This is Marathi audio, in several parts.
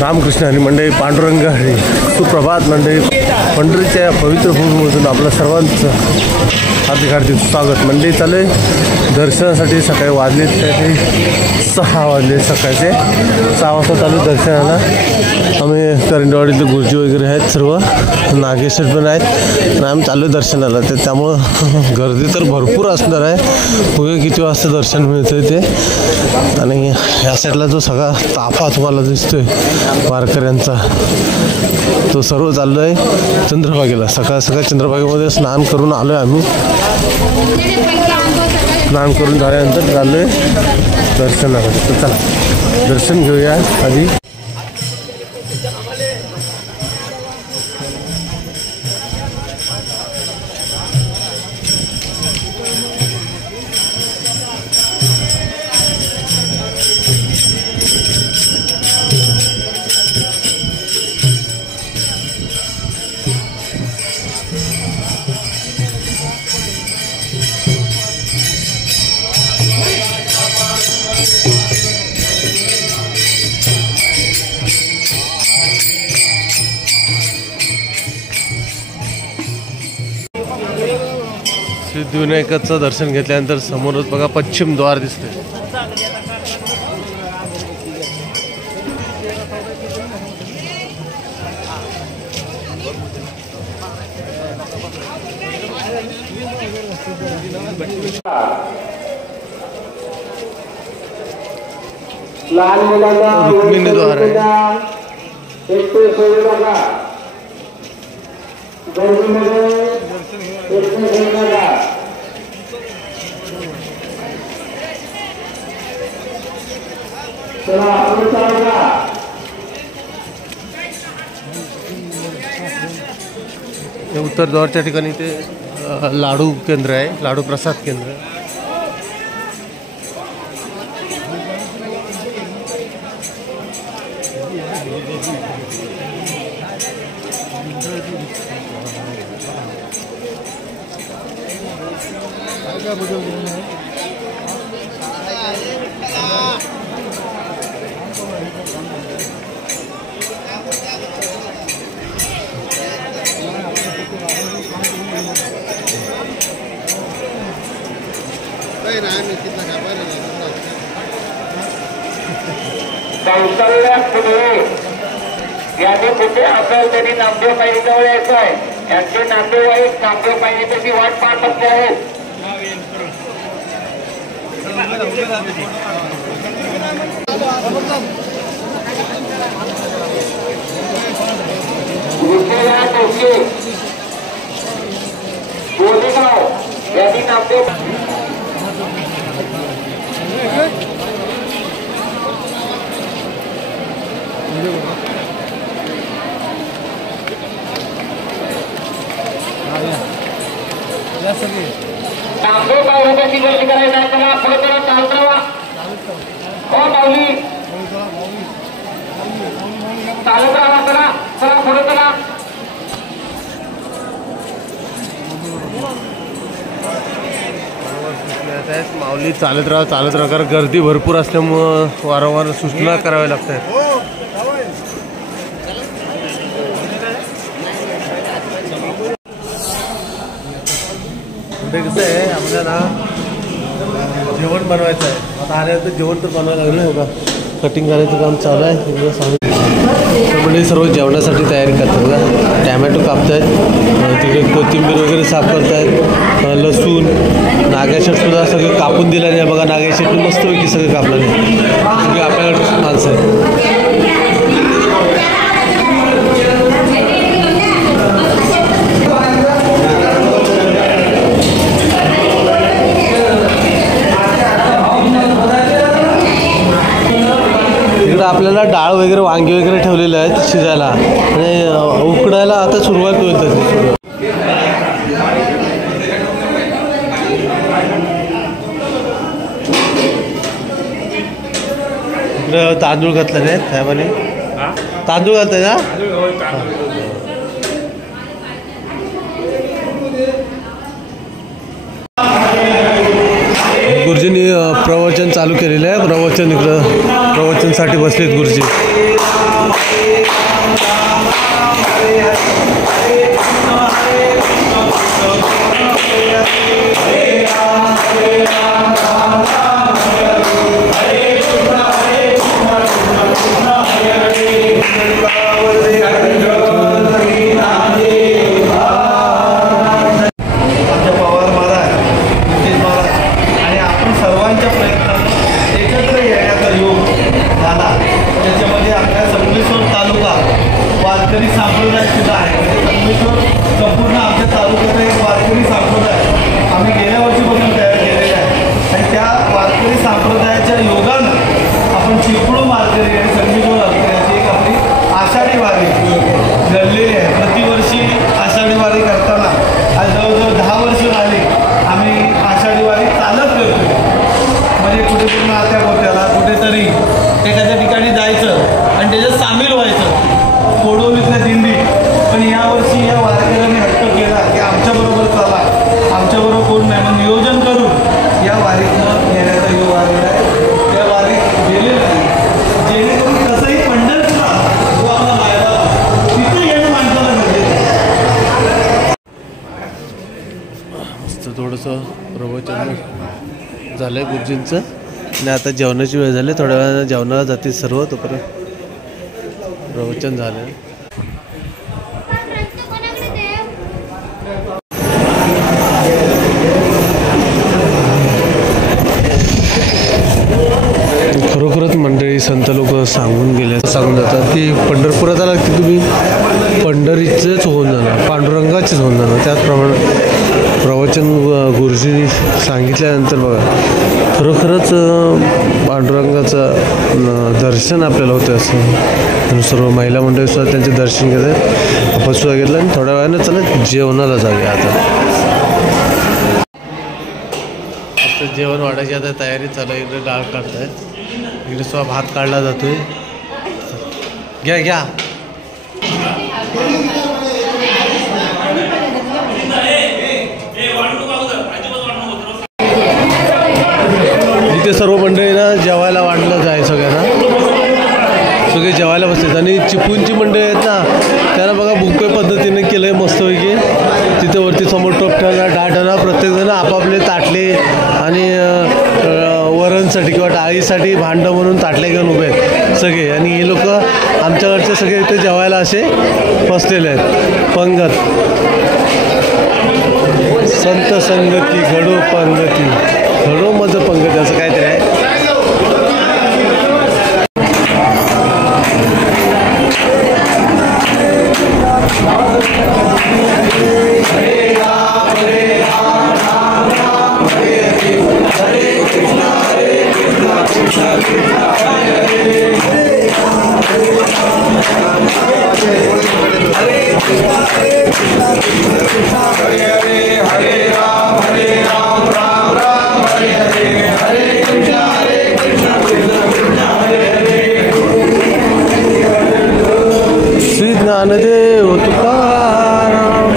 रामकृष्ण हरी मंडळी, पांडुरंग हरी, सुप्रभात मंडळी. पंढरीच्या पवित्र भूमीमधून आपलं सर्वांचं हार्दिक हार्दिक स्वागत. मंडळी चालू आहे दर्शनासाठी. सकाळी वाजले 6 वाजले, सकाळचे 6 वाजता चालू दर्शनाला. आम्ही करंडवाडीतले गुरुजी वगैरे आहेत, सर्व नागेश्वर पण आहेत आणि आम्ही चालू दर्शनाला. ते त्यामुळं गर्दी तर भरपूर असणार आहे. बघा किती वाजता दर्शन मिळतं ते. आणि ह्या साईडला जो सगळा ताफा तुम्हाला दिसतोय वारकऱ्यांचा, तो सर्व चाललो आहे चंद्रभागेला. सकाळ सकाळ चंद्रभागेमध्ये स्नान करून आलो आहे आम्ही. स्नान करून झाल्यानंतर चाललो आहे दर्शनाला. तर चला दर्शन घेऊया आधी. सिद्धिविनायकाचं दर्शन घेतल्यानंतर समोरच बघा पश्चिम द्वार दिसते. लहान मुलांना रुक्मिणी द्वार आहे. उत्तर द्वारच्या ठिकाणी ते लाडू केंद्र आहे, लाडू प्रसाद केंद्र. यांनी कुठे आपल्याला त्यांनी नामदेव पाहिजे जवळ यायचं आहे. यांचे नातेवाईक नामदेव पाहिजे त्याची वाट पाहत असते आहेत. बोलेगाव यांनी नामदेव नामदेव बाळाची गर्दी करायला आहे. चला पुढे चला, चालत राहा. हो माऊली चालत राहा. चला चला पुढे चला. माऊली चालत राहा कारण गर्दी भरपूर असल्यामुळं वारंवार सूचना कराव्या लागतात. कसं आहे आपल्याला जेवण बनवायचं आहे. आता आल्यानंतर जेवण तर बनवायला लागलं आहे. बघा कटिंग करायचं काम चालू आहे. म्हणजे सर्व जेवणासाठी तयारी करतात. बघा टॅमॅटो कापतायत, तिकडे कोथिंबीर वगैरे साफ करतायत, लसूण, नागेशटसुद्धा सगळं कापून दिलं नाही. बघा नागेशट मस्तपैकी सगळं कापलं नाही. सगळे आपल्याकडे माणसं आहेत. आपल्याला डाळ वगैरे वांगी वगैरे ठेवलेले आहेत शिजायला आणि उकडायला आता सुरुवात होईल. इकडे तांदूळ घातले नाहीत साहेबांनी. तांदूळ घालताय ना. प्रवचन चालू केलेलं आहे. प्रवचन इकडं प्रवचनसाठी बसलेत गुरुजी. थोडंसं प्रवचन झालं आहे गुरुजींचं आणि आता जेवणाची वेळ झाली. थोड्या वेळानं जेवणाला जातील सर्व. तोपर्यंत प्रवचन झालं. खरोखरच मंडळी संत लोक सांगून जातात की पंढरपुरात आला की तुम्ही पंढरीचेच होऊन जाणार, पांडुरंगाचेच होऊन जाणार. त्याचप्रमाणे प्रवचन गुरुजींनी सांगितल्यानंतर बघा खरोखरच पांडुरंगाचं दर्शन आपल्याला होतं. असं सर्व महिला मंडळी सुद्धा त्यांचे दर्शन घेतात. आपण सुद्धा घेतलं आणि थोड्या वेळानं चला जेवणाला जाऊया. आता जेवण वाढायची आता तयारी चालू आहे. इकडे डाळ काढतायत, इकडे सुद्धा भात काढला जातोय. घ्या इथे सर्व मंडळींना जेवायला वाढलं आहे. सगळे जेवायला बसतात. आणि चिपळूणची मंडळी आहेत ना, त्यांना बघा बुफे पद्धतीने केलं आहे मस्तपैकी. तिथे वरती समोर टोप ठेवला, डाळ ठेवला. प्रत्येकजण आपापले ताटले आणि वरणसाठी किंवा डाळीसाठी भांडं म्हणून ताटले घेऊन उभे आहेत सगळे. आणि हे लोक आमच्याकडचे सगळे इथे जेवायला असे बसलेले आहेत. पंगत संत संगती घडो पंगती, घडो मज पंगती असं काहीतरी आहे. श्री ज्ञानदेव तुकाराम.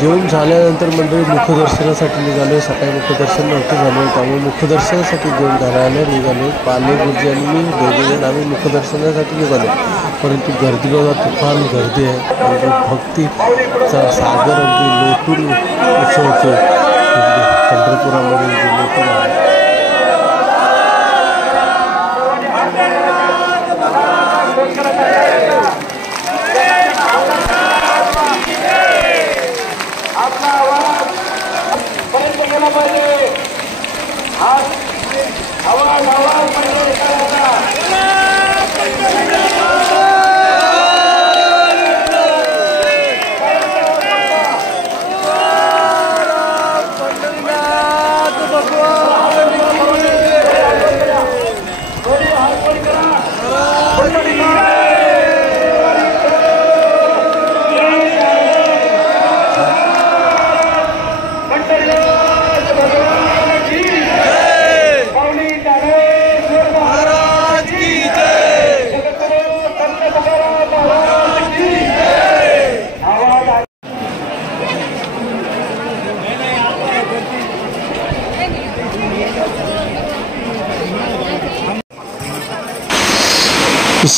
जेवण झाल्यानंतर मंडळी मुखदर्शनासाठी निघालो. सकाळी मुखदर्शन नव्हतं झालं, त्यामुळे मुखदर्शनासाठी जेवण घराला निघालो. पाले गुरुजी आणि मी दोघेजण आम्ही मुखदर्शनासाठी निघालो. परंतु गर्दी बघा, तुफान गर्दी आहे. आणि भक्तीचा सागर अगदी लोटून उसळतो पंढरपुरामध्ये. लोटून आहे.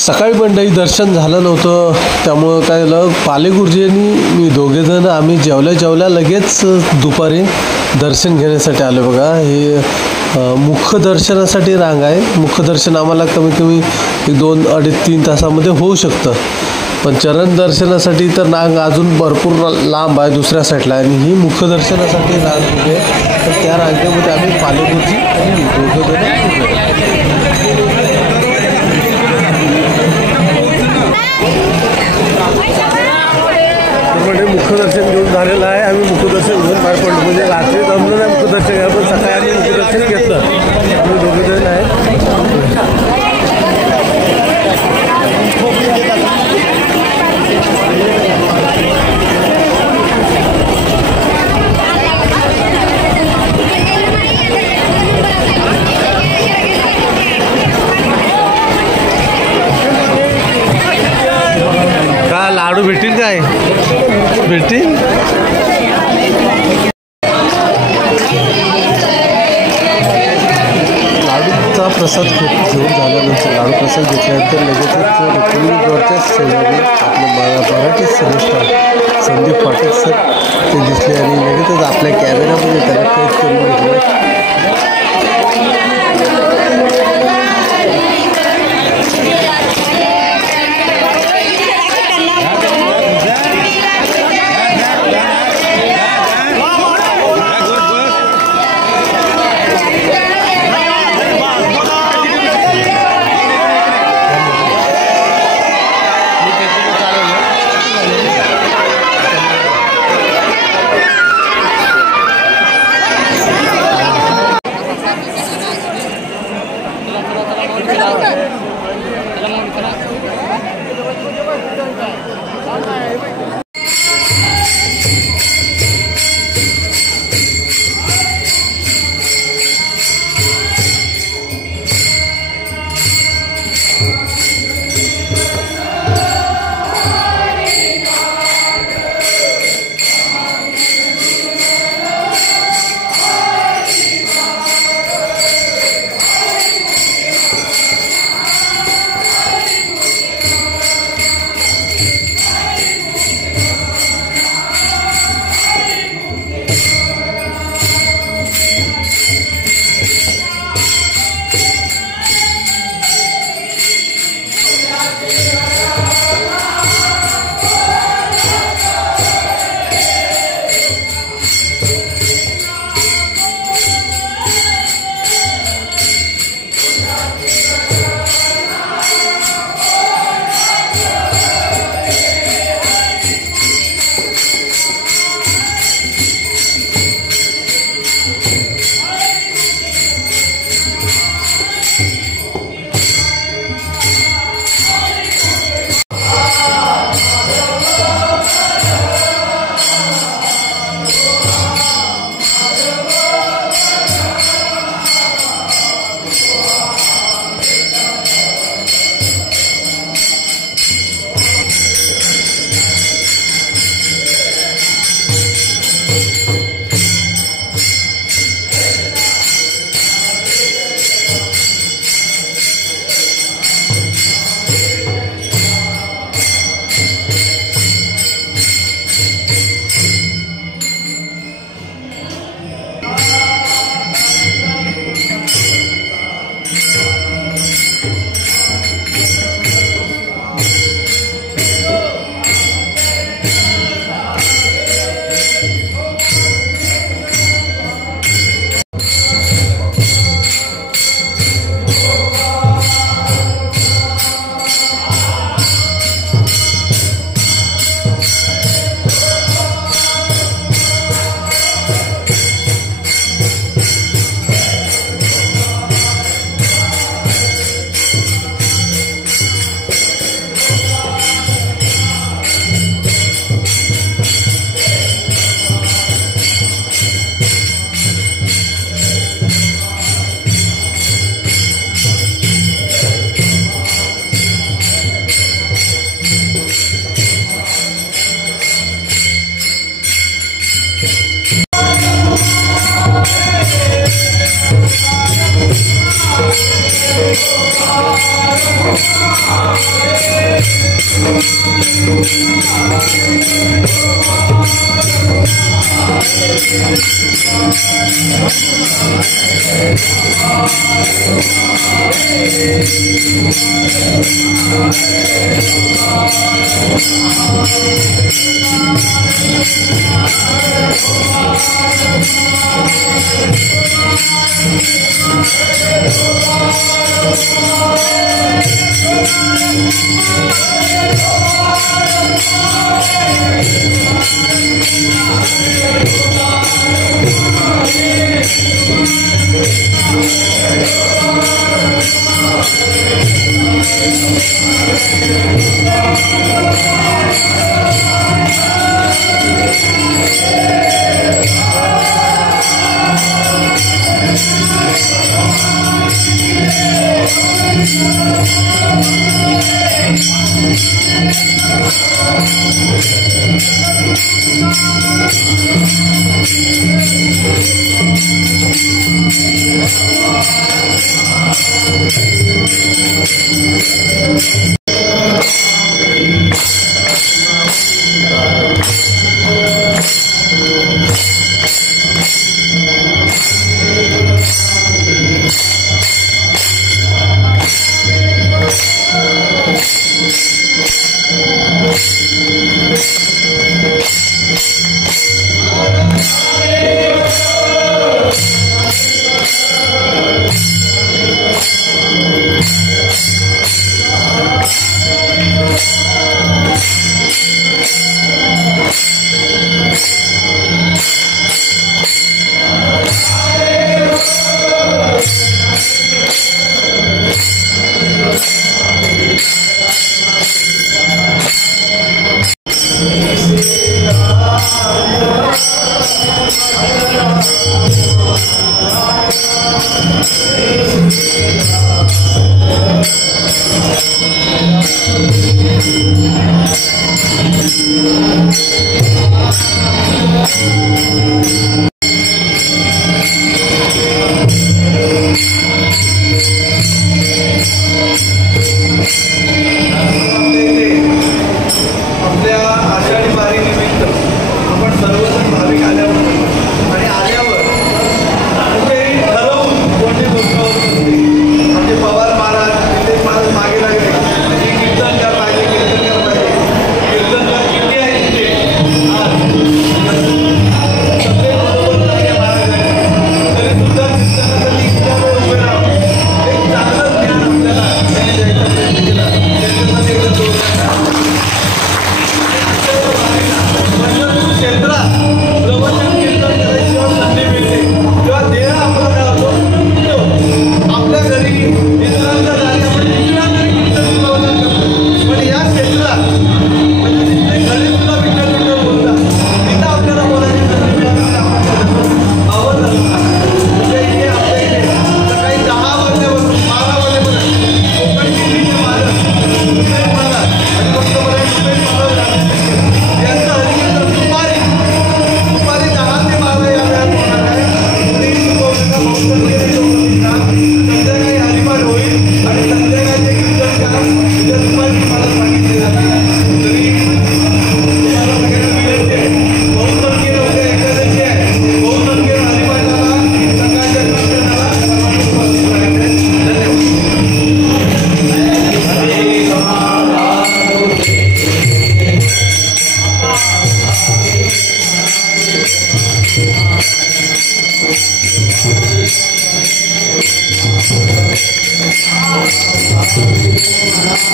सकाळी मंडळी दर्शन झालं नव्हतं, त्यामुळं काय झालं, पाले गुरुजी आणि मी दोघेजण आम्ही जेवल्या लगेच दुपारी दर्शन घेण्यासाठी आलो. बघा हे मुख्य दर्शनासाठी रांग आहे. मुख्य दर्शन आम्हाला कमीत कमी 2, 2.5, 3 तासामध्ये होऊ शकतं, पण चरण दर्शनासाठी तर रांग अजून भरपूर लांब आहे दुसऱ्या साईडला, आणि ही मुख्य दर्शनासाठी रांग उभी आहे. तर त्या रांगेमध्ये आम्ही पाले गुरुजी आणि दोघेजण म्हणजे मुखदर्शन घेऊन झालेलं आहे. आम्ही मुखदर्शन घेऊन बाहेर पडलो, म्हणजे रात्री जमलं नाही मुखदर्शन घ्या, पण सकाळी आम्ही मुखदर्शन घेतलं. आम्ही दोघेजण आहे. का लाडू भेटतील काय? भेटतील. लाडूचा प्रसाद घेऊन झाल्यानंतर लाडू प्रसाद घेतल्यानंतर लगेचच रुक्मिणीगडच्या शेजारी आपले मराठी श्रेष्ठ संदीप पाटील सर ते दिसले, आणि लगेचच आपल्या कॅमेरामध्ये त्याला कैद करून घेतलं.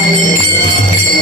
Thank you.